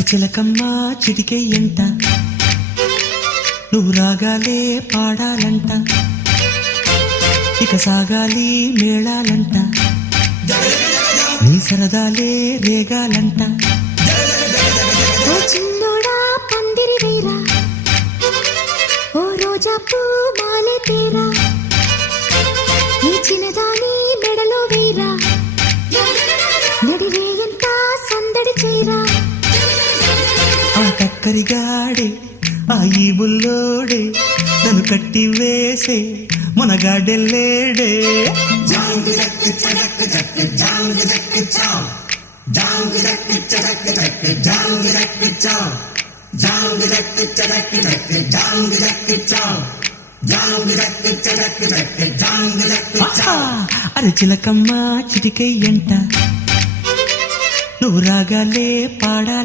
చిలకమ్మ చిటికే ఎంట నువ్వు రాగాలే పాడాలంట ఇక సాగాలి మేళాలంట నీ సరదాలే రేగాలంట ఓ చిన్నోడా పందిరి వేరా ఓ రోజా పూ మాలే తేరా ఈ చిన్నదాని మెడలో వేరా నడిరే ఎంత సందడి చేరా ఆ కక్కరిగాడే ఆ ఈ బుల్లోడే నన్ను కట్టి వేసే మునగాడెల్లేడే చిలకమ్మ చిటికై ఎంట నువ్వు రాగాలే పాడాలి